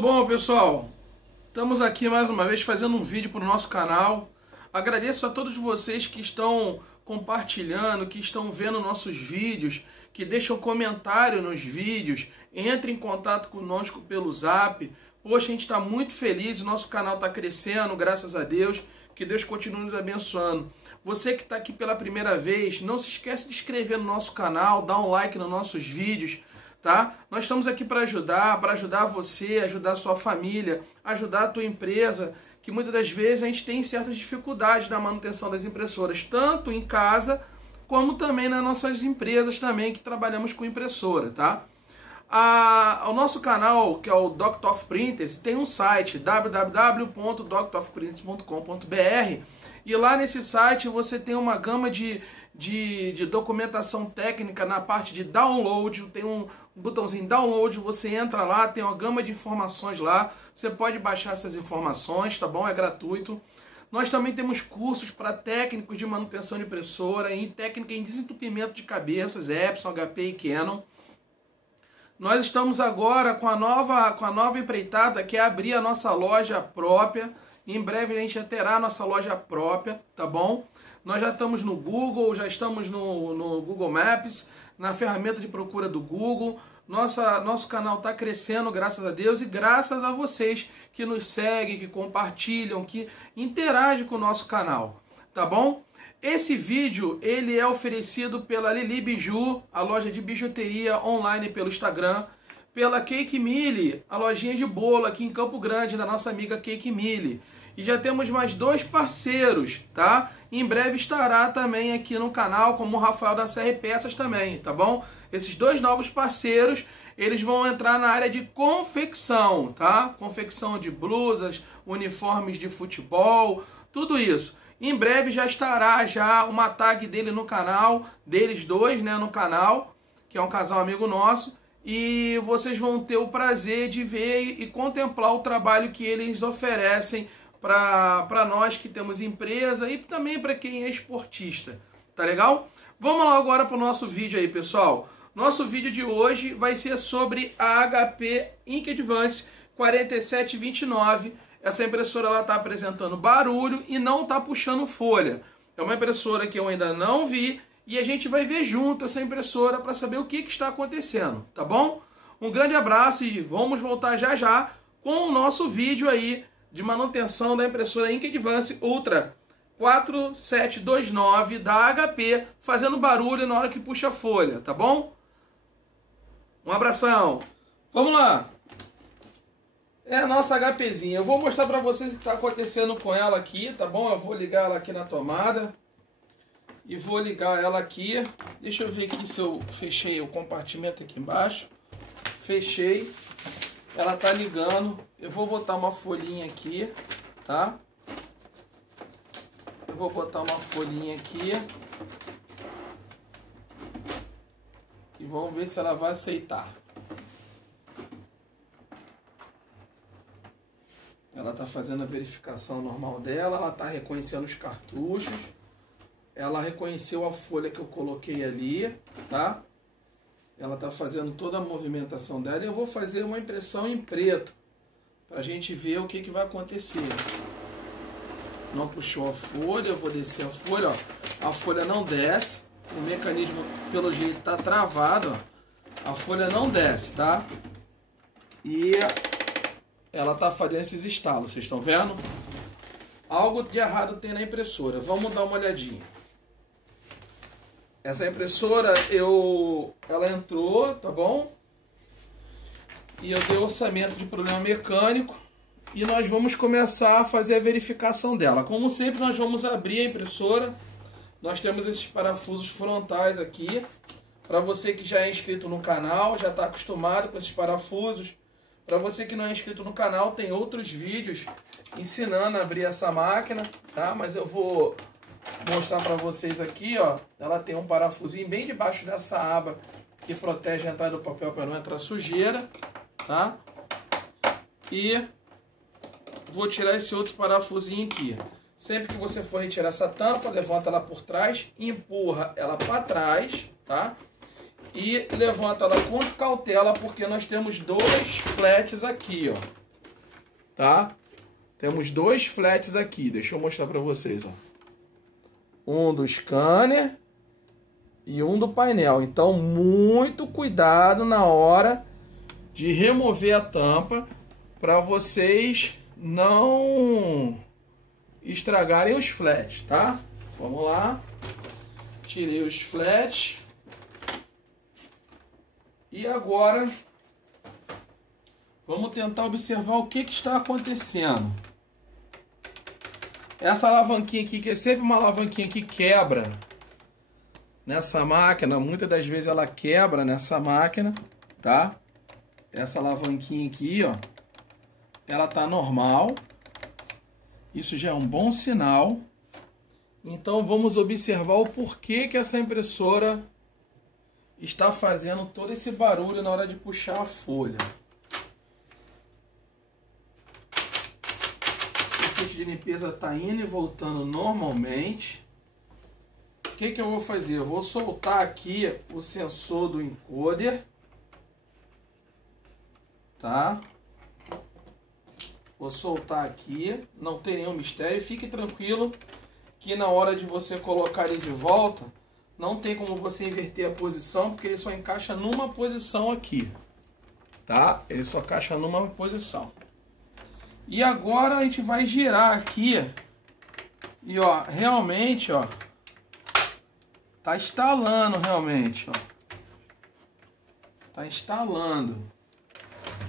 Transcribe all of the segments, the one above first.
Tudo bom, pessoal? Estamos aqui mais uma vez fazendo um vídeo para o nosso canal. Agradeço a todos vocês que estão compartilhando, que estão vendo nossos vídeos, que deixam comentário nos vídeos, entrem em contato conosco pelo Zap. Poxa, a gente está muito feliz, o nosso canal está crescendo, graças a Deus. Que Deus continue nos abençoando. Você que está aqui pela primeira vez, não se esquece de inscrever no nosso canal, dar um like nos nossos vídeos. Tá? Nós estamos aqui para ajudar você, ajudar a sua família, ajudar a tua empresa, que muitas das vezes a gente tem certas dificuldades na manutenção das impressoras, tanto em casa, como também nas nossas empresas também, que trabalhamos com impressora, tá? O nosso canal, que é o Dr. of Printers, tem um site, www.drofprinters.com.br, e lá nesse site você tem uma gama de documentação técnica na parte de download, tem um botãozinho download, você entra lá, tem uma gama de informações lá, você pode baixar essas informações, tá bom? É gratuito. Nós também temos cursos para técnicos de manutenção de impressora, e técnica em desentupimento de cabeças, Epson, HP e Canon. Nós estamos agora com a nova empreitada, que é abrir a nossa loja própria. Em breve a gente já terá a nossa loja própria, tá bom? Nós já estamos no Google, já estamos no Google Maps, na ferramenta de procura do Google. Nosso canal está crescendo, graças a Deus, e graças a vocês que nos seguem, que compartilham, que interagem com o nosso canal, tá bom? Esse vídeo ele é oferecido pela Lili Biju, a loja de bijuteria online pelo Instagram, pela Cake Mille, a lojinha de bolo aqui em Campo Grande, da nossa amiga Cake Mille. E já temos mais dois parceiros, tá? Em breve estará também aqui no canal, como o Rafael da CR Peças também, tá bom? Esses dois novos parceiros, eles vão entrar na área de confecção, tá? Confecção de blusas, uniformes de futebol, tudo isso. Em breve já estará uma tag dele no canal, deles dois, né, no canal, que é um casal amigo nosso. E vocês vão ter o prazer de ver e contemplar o trabalho que eles oferecem para nós que temos empresa e também para quem é esportista, tá legal? Vamos lá agora para o nosso vídeo aí, pessoal. Nosso vídeo de hoje vai ser sobre a HP Ink Advance 4729. Essa impressora ela está apresentando barulho e não está puxando folha. É uma impressora que eu ainda não vi e a gente vai ver junto essa impressora para saber o que está acontecendo, tá bom? Um grande abraço e vamos voltar já já com o nosso vídeo aí de manutenção da impressora Ink Advance Ultra 4729 da HP, fazendo barulho na hora que puxa a folha, tá bom? Um abração! Vamos lá! É a nossa HPzinha. Eu vou mostrar para vocês o que está acontecendo com ela aqui, tá bom? Eu vou ligar ela aqui na tomada e vou ligar ela aqui. Deixa eu ver aqui se eu fechei o compartimento aqui embaixo. Fechei. Ela tá ligando. Eu vou botar uma folhinha aqui, tá? Eu vou botar uma folhinha aqui. E vamos ver se ela vai aceitar. Ela tá fazendo a verificação normal dela. Ela tá reconhecendo os cartuchos. Ela reconheceu a folha que eu coloquei ali, tá? Ela tá fazendo toda a movimentação dela. E eu vou fazer uma impressão em preto, pra gente ver o que vai acontecer. Não puxou a folha, eu vou descer a folha, ó. A folha não desce. O mecanismo, pelo jeito, tá travado, ó. A folha não desce, tá? E ela tá fazendo esses estalos, vocês estão vendo? Algo de errado tem na impressora. Vamos dar uma olhadinha. Essa impressora, ela entrou, tá bom? E eu dei orçamento de problema mecânico. E nós vamos começar a fazer a verificação dela. Como sempre, nós vamos abrir a impressora. Nós temos esses parafusos frontais aqui. Para você que já é inscrito no canal, já está acostumado com esses parafusos. Para você que não é inscrito no canal, tem outros vídeos ensinando a abrir essa máquina, tá? Mas eu vou mostrar para vocês aqui, ó. Ela tem um parafusinho bem debaixo dessa aba que protege a entrada do papel para não entrar sujeira, tá? E vou tirar esse outro parafusinho aqui. Sempre que você for retirar essa tampa, levanta ela por trás, empurra ela para trás, tá? E levanta ela com cautela, porque nós temos dois flats aqui, ó. tá? Temos dois flats aqui, deixa eu mostrar para vocês, ó. Um do scanner e um do painel. Então, muito cuidado na hora de remover a tampa para vocês não estragarem os flats, tá? Vamos lá. Tirei os flats. E agora vamos tentar observar o que está acontecendo. Essa alavanquinha aqui, que é sempre uma alavanquinha que quebra nessa máquina, muitas das vezes ela quebra nessa máquina, tá? Essa alavanquinha aqui, ó, ela tá normal. Isso já é um bom sinal. Então vamos observar o porquê que essa impressora está fazendo todo esse barulho na hora de puxar a folha. O kit de limpeza está indo e voltando normalmente. O que eu vou fazer? Eu vou soltar aqui o sensor do encoder, tá? Vou soltar aqui, não tem nenhum mistério. Fique tranquilo que na hora de você colocar ele de volta, não tem como você inverter a posição, porque ele só encaixa numa posição aqui, tá? Ele só encaixa numa posição. E agora a gente vai girar aqui e, ó, realmente, ó, tá instalando realmente, ó. Tá instalando.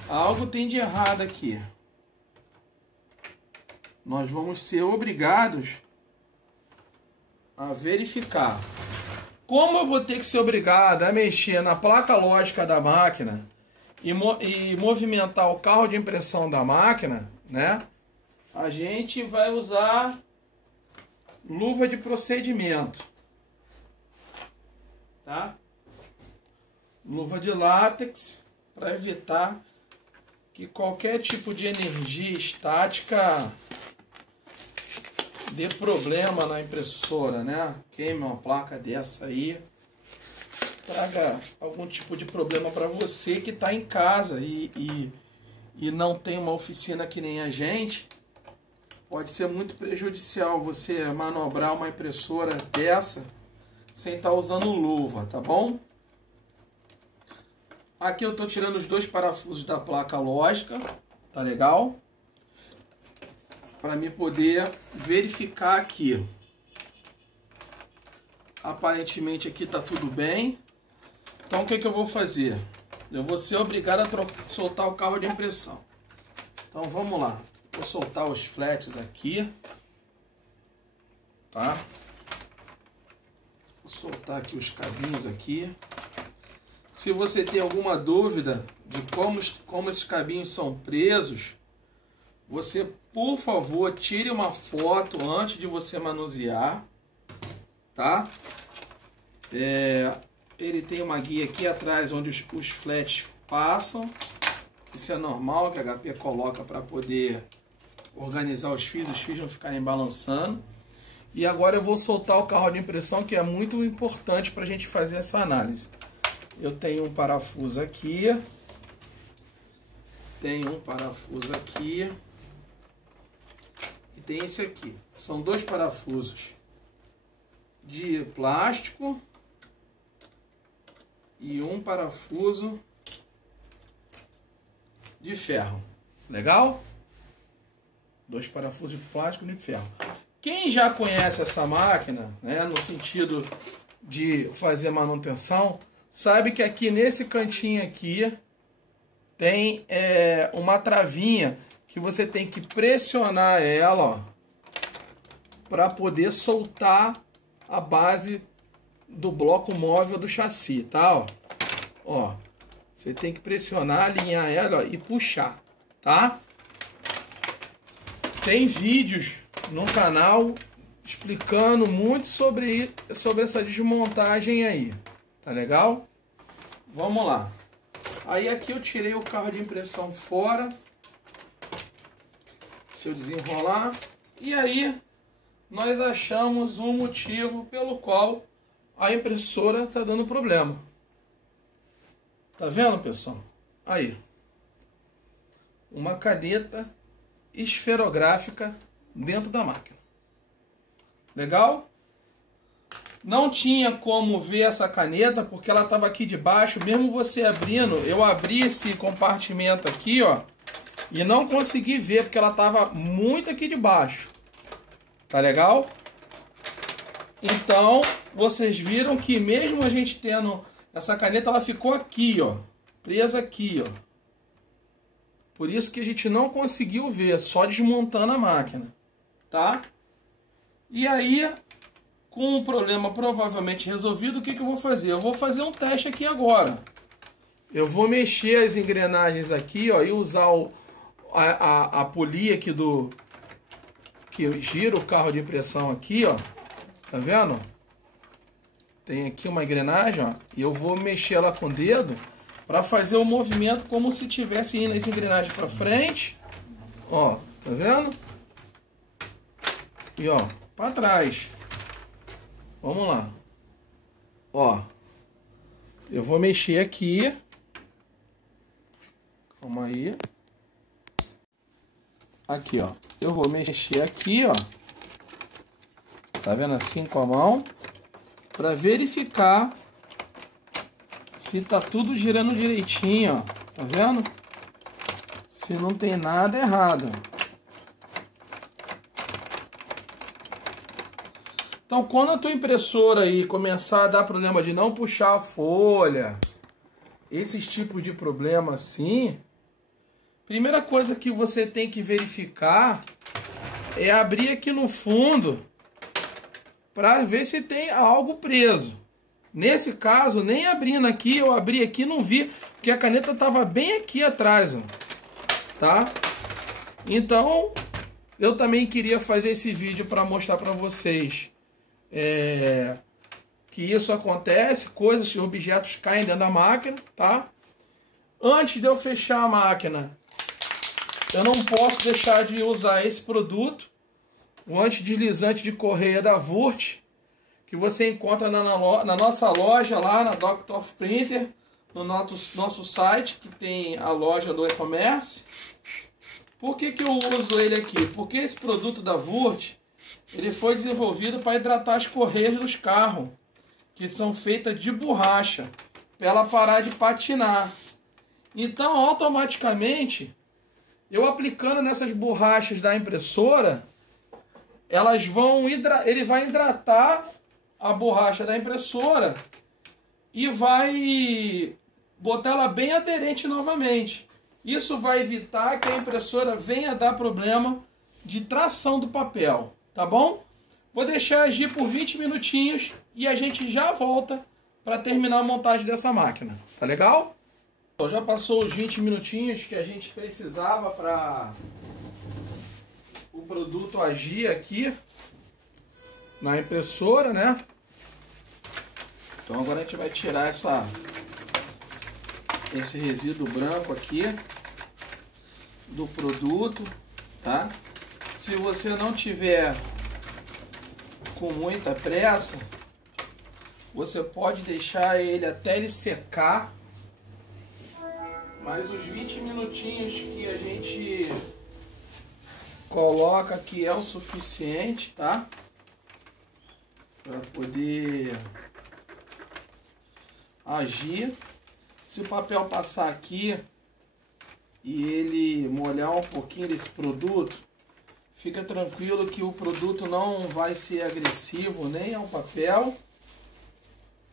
Algo tem de errado aqui. Nós vamos ser obrigados a verificar. Como eu vou ter que ser obrigado a mexer na placa lógica da máquina e movimentar o carro de impressão da máquina, né? A gente vai usar luva de procedimento, tá? Luva de látex para evitar que qualquer tipo de energia estática dê problema na impressora, né? Queime uma placa dessa aí, traga algum tipo de problema para você que está em casa e não tem uma oficina que nem a gente. Pode ser muito prejudicial você manobrar uma impressora dessa sem estar usando luva, tá bom? Aqui eu estou tirando os dois parafusos da placa lógica, tá legal? Para mim poder verificar aqui. Aparentemente aqui está tudo bem. Então o que eu vou fazer? Eu vou ser obrigado a soltar o carro de impressão. Então vamos lá. Vou soltar os flats aqui. Tá? Vou soltar aqui os cabinhos aqui. Se você tem alguma dúvida de como esses cabinhos são presos, você, por favor, tire uma foto antes de você manusear, tá? Ele tem uma guia aqui atrás onde os flats passam. Isso é normal que a HP coloca para poder organizar os fios não ficarem balançando. E agora eu vou soltar o carro de impressão, que é muito importante para a gente fazer essa análise. Eu tenho um parafuso aqui. Tenho um parafuso aqui. E tem esse aqui. São dois parafusos de plástico e um parafuso de ferro. Legal? Dois parafusos de plástico e de ferro. Quem já conhece essa máquina, né, no sentido de fazer manutenção, sabe que aqui nesse cantinho aqui tem uma travinha que você tem que pressionar ela para poder soltar a base do bloco móvel do chassi, tá? Ó, você tem que pressionar, alinhar ela, ó, e puxar, tá? Tem vídeos no canal explicando muito sobre essa desmontagem aí, tá legal? Vamos lá. Aí aqui eu tirei o carro de impressão fora. Deixa eu desenrolar. E aí nós achamos um motivo pelo qual a impressora está dando problema. Tá vendo, pessoal? Aí. Uma caneta esferográfica dentro da máquina. Legal? Não tinha como ver essa caneta porque ela estava aqui debaixo. Mesmo você abrindo, eu abri esse compartimento aqui, ó, e não consegui ver porque ela estava muito aqui debaixo. Tá legal? Então, vocês viram que mesmo a gente tendo essa caneta, ela ficou aqui, ó, presa aqui, ó. Por isso que a gente não conseguiu ver, só desmontando a máquina, tá? E aí, com o problema provavelmente resolvido, o que eu vou fazer? Eu vou fazer um teste aqui agora. Eu vou mexer as engrenagens aqui, ó, e usar a polia aqui que gira o carro de impressão aqui, ó. Tá vendo? Tem aqui uma engrenagem, ó, e eu vou mexer ela com o dedo para fazer o movimento como se tivesse indo as engrenagens para frente, ó, tá vendo? E ó, para trás. Vamos lá. Ó, eu vou mexer aqui. Calma aí. Aqui, ó. Eu vou mexer aqui, ó. Tá vendo assim com a mão? Para verificar se tá tudo girando direitinho, ó. Tá vendo? Se não tem nada errado. Então, quando a tua impressora aí começar a dar problema de não puxar a folha, esses tipos de problema assim, primeira coisa que você tem que verificar é abrir aqui no fundo para ver se tem algo preso. Nesse caso, nem abrindo aqui, eu abri aqui e não vi, porque a caneta estava bem aqui atrás, ó, tá? Então, eu também queria fazer esse vídeo para mostrar para vocês que isso acontece, coisas, objetos caem dentro da máquina, tá? Antes de eu fechar a máquina, eu não posso deixar de usar esse produto, o antideslizante de correia da Wurth, que você encontra na nossa loja lá na Dr. of Printer, no nosso site, que tem a loja do e-commerce. Por que eu uso ele aqui? Porque esse produto da Wurth, ele foi desenvolvido para hidratar as correias dos carros, que são feitas de borracha, para ela parar de patinar. Então, automaticamente, eu aplicando nessas borrachas da impressora, ele vai hidratar a borracha da impressora e vai botar ela bem aderente novamente. Isso vai evitar que a impressora venha dar problema de tração do papel, tá bom? Vou deixar agir por 20 minutinhos e a gente já volta para terminar a montagem dessa máquina, tá legal? Então, já passou os 20 minutinhos que a gente precisava para o produto agir aqui na impressora, né? Então agora a gente vai tirar esse resíduo branco aqui do produto, tá? Se você não tiver com muita pressa, você pode deixar ele até ele secar, mas os 20 minutinhos que a gente coloca aqui é o suficiente, tá? Para poder agir. Se o papel passar aqui e ele molhar um pouquinho desse produto, fica tranquilo que o produto não vai ser agressivo nem ao papel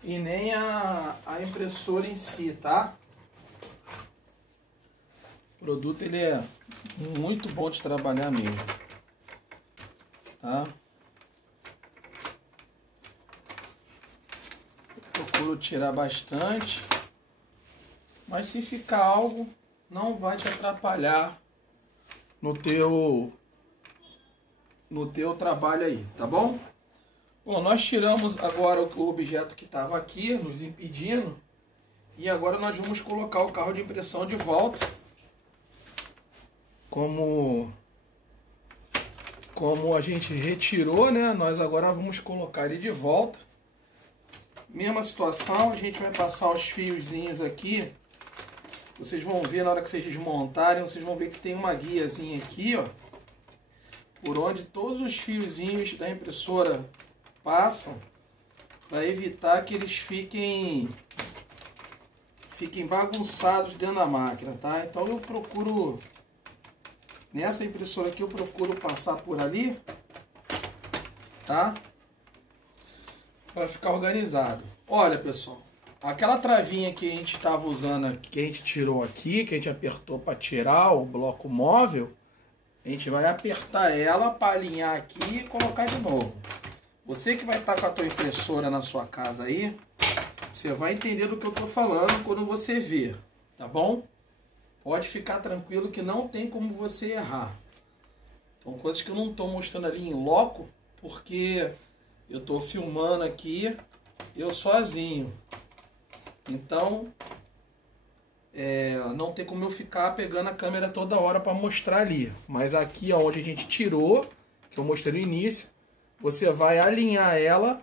e nem a impressora em si, tá? O produto ele é muito bom de trabalhar mesmo, tá? Eu procuro tirar bastante, mas se ficar algo, não vai te atrapalhar no teu trabalho aí, tá bom? Bom, nós tiramos agora o objeto que estava aqui, nos impedindo, e agora nós vamos colocar o carro de impressão de volta, como a gente retirou, né? Nós agora vamos colocar ele de volta. Mesma situação, a gente vai passar os fiozinhos aqui Vocês vão ver na hora que vocês desmontarem, vocês vão ver que tem uma guiazinha aqui, ó, por onde todos os fiozinhos da impressora passam, para evitar que eles fiquem bagunçados dentro da máquina, tá? Então eu procuro, nessa impressora aqui eu procuro passar por ali, tá? Para ficar organizado. Olha, pessoal, aquela travinha que a gente estava usando, que a gente tirou aqui, que a gente apertou para tirar o bloco móvel, a gente vai apertar ela para alinhar aqui e colocar de novo. Você que vai estar com a tua impressora na sua casa aí, você vai entender do que eu estou falando quando você ver, tá bom? Pode ficar tranquilo que não tem como você errar. São coisas que eu não estou mostrando ali em loco, porque eu estou filmando aqui eu sozinho. Então, não tem como eu ficar pegando a câmera toda hora para mostrar ali. Mas aqui onde a gente tirou, que eu mostrei no início, você vai alinhar ela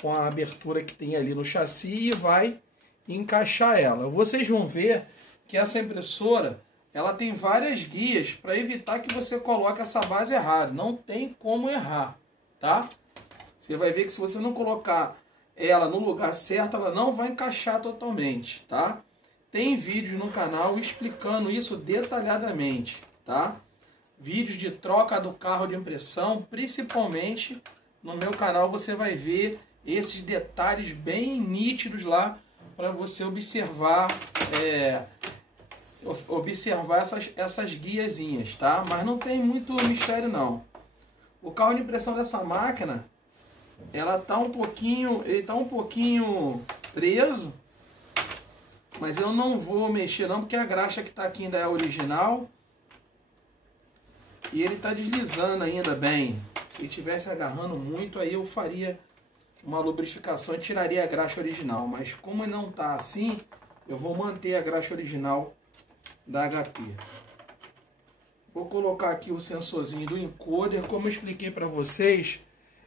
com a abertura que tem ali no chassi e vai encaixar ela. Vocês vão ver que essa impressora, ela tem várias guias para evitar que você coloque essa base errada. Não tem como errar, tá? Você vai ver que se você não colocar ela no lugar certo, ela não vai encaixar totalmente, tá? Tem vídeos no canal explicando isso detalhadamente, tá? Vídeos de troca do carro de impressão, principalmente no meu canal você vai ver esses detalhes bem nítidos lá para você observar essas guiazinhas, tá? Mas não tem muito mistério não. O carro de impressão dessa máquina, ele tá um pouquinho preso, mas eu não vou mexer não, porque a graxa que está aqui ainda é original. E ele está deslizando ainda bem. Se ele estivesse agarrando muito, aí eu faria uma lubrificação e tiraria a graxa original. Mas como não está assim, eu vou manter a graxa original da HP. Vou colocar aqui o sensorzinho do encoder. Como eu expliquei para vocês,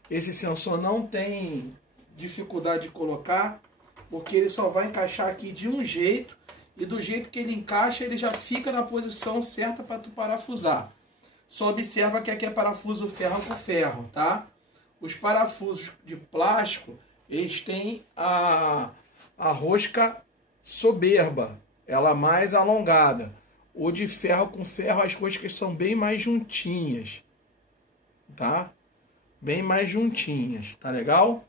esse sensor não tem dificuldade de colocar, porque ele só vai encaixar aqui de um jeito, e do jeito que ele encaixa, ele já fica na posição certa para tu parafusar. Só observa que aqui é parafuso ferro com ferro, tá? Os parafusos de plástico, eles têm a rosca soberba, ela mais alongada. O de ferro com ferro, as roscas são bem mais juntinhas, tá? Bem mais juntinhas, tá legal?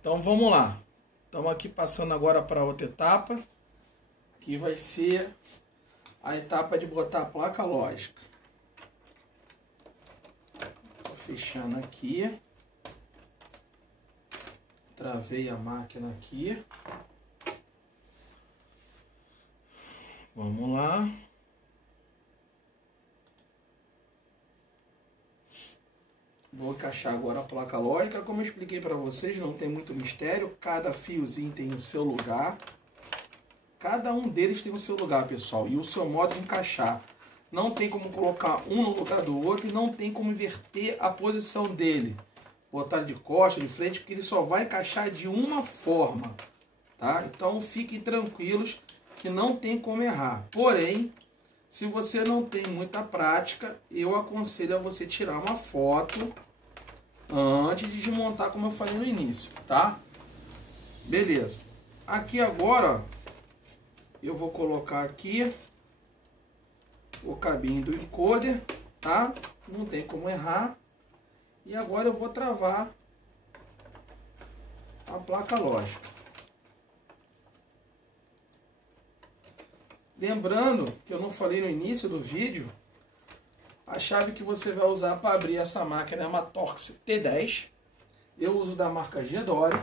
Então vamos lá. Estamos aqui passando agora para outra etapa, que vai ser a etapa de botar a placa lógica. Tô fechando aqui. Travei a máquina aqui. Vamos lá. Vou encaixar agora a placa lógica. Como eu expliquei para vocês, não tem muito mistério. Cada fiozinho tem o seu lugar. Cada um deles tem o seu lugar, pessoal. E o seu modo de encaixar. Não tem como colocar um no lugar do outro. E não tem como inverter a posição dele. Botar de costa, de frente, porque ele só vai encaixar de uma forma. Tá? Então fiquem tranquilos que não tem como errar. Porém, se você não tem muita prática, eu aconselho a você tirar uma foto antes de desmontar, como eu falei no início, tá? Beleza. Aqui agora, ó, eu vou colocar aqui o cabinho do encoder, tá? Não tem como errar. E agora eu vou travar a placa lógica. Lembrando que eu não falei no início do vídeo, a chave que você vai usar para abrir essa máquina é uma Torx T10. Eu uso da marca Gedore,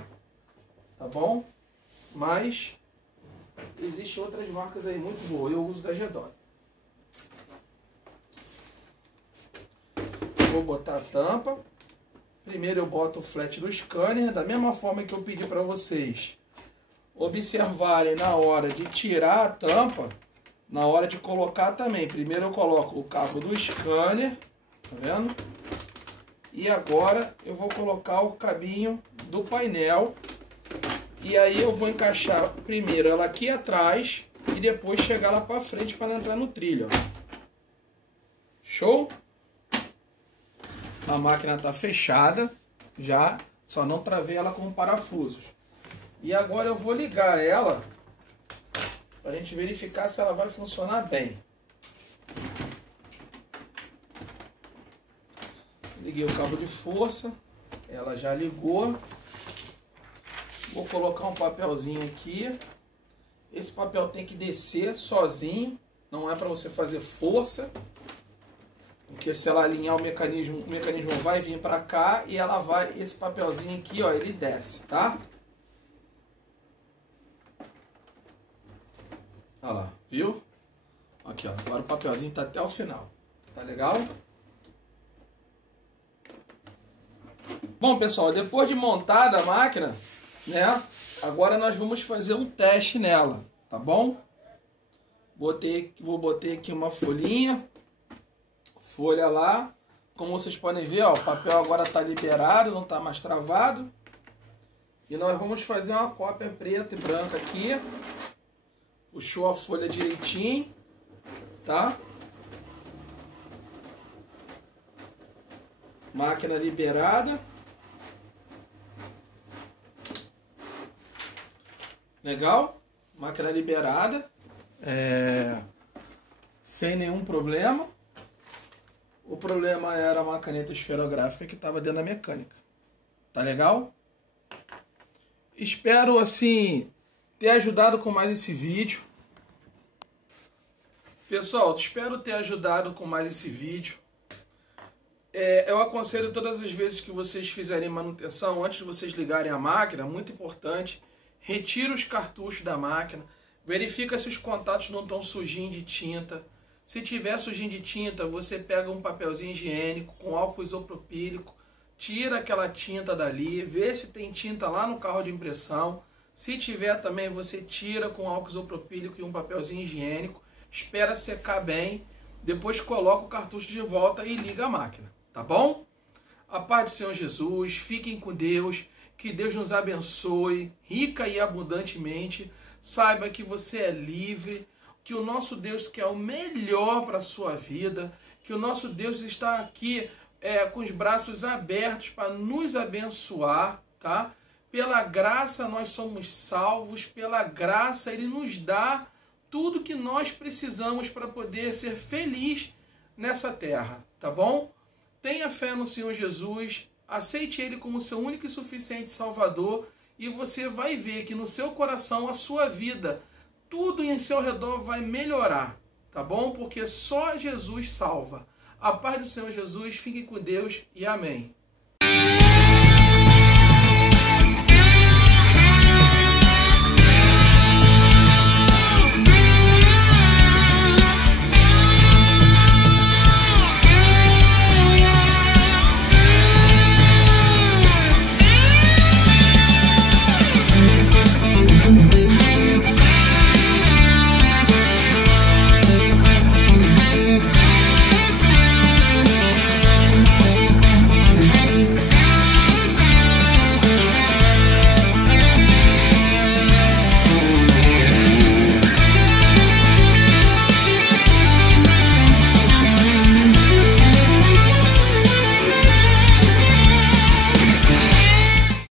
tá bom? Mas existem outras marcas aí muito boas, eu uso da Gedore. Vou botar a tampa. Primeiro eu boto o flat do scanner, da mesma forma que eu pedi para vocês observarem na hora de tirar a tampa, na hora de colocar também. Primeiro eu coloco o cabo do scanner, tá vendo? E agora eu vou colocar o cabinho do painel. E aí eu vou encaixar primeiro ela aqui atrás, e depois chegar lá para frente para ela entrar no trilho, ó. Show? A máquina está fechada já, só não travei ela com parafusos. E agora eu vou ligar ela para a gente verificar se ela vai funcionar bem. Liguei o cabo de força, ela já ligou. Vou colocar um papelzinho aqui. Esse papel tem que descer sozinho, não é para você fazer força. Porque se ela alinhar o mecanismo vai vir para cá e ela vai, esse papelzinho aqui, ó, ele desce, tá? Olha lá, viu? Aqui, ó, agora o papelzinho tá até o final. Tá legal? Bom, pessoal, depois de montada a máquina, né? Agora nós vamos fazer um teste nela, tá bom? Vou botar aqui uma folhinha. Folha lá. Como vocês podem ver, ó, o papel agora tá liberado, não tá mais travado. E nós vamos fazer uma cópia preta e branca aqui. Puxou a folha direitinho, tá? Máquina liberada. Legal? Máquina liberada. Sem nenhum problema. O problema era uma caneta esferográfica que estava dentro da mecânica. Tá legal? Espero, assim, ter ajudado com mais esse vídeo. Pessoal, espero ter ajudado com mais esse vídeo. Eu aconselho todas as vezes que vocês fizerem manutenção, antes de vocês ligarem a máquina, muito importante, retira os cartuchos da máquina, verifica se os contatos não estão sujinhos de tinta. Se tiver sujinho de tinta, você pega um papelzinho higiênico com álcool isopropílico, tira aquela tinta dali, vê se tem tinta lá no carro de impressão. Se tiver também, você tira com álcool isopropílico e um papelzinho higiênico, espera secar bem, depois coloca o cartucho de volta e liga a máquina, tá bom? A paz do Senhor Jesus, fiquem com Deus, que Deus nos abençoe, rica e abundantemente. Saiba que você é livre, que o nosso Deus quer o melhor para a sua vida, que o nosso Deus está aqui com os braços abertos para nos abençoar, tá? Pela graça nós somos salvos, pela graça Ele nos dá tudo que nós precisamos para poder ser feliz nessa terra, tá bom? Tenha fé no Senhor Jesus, aceite Ele como seu único e suficiente Salvador e você vai ver que no seu coração, a sua vida, tudo em seu redor vai melhorar, tá bom? Porque só Jesus salva. A paz do Senhor Jesus, fique com Deus e amém.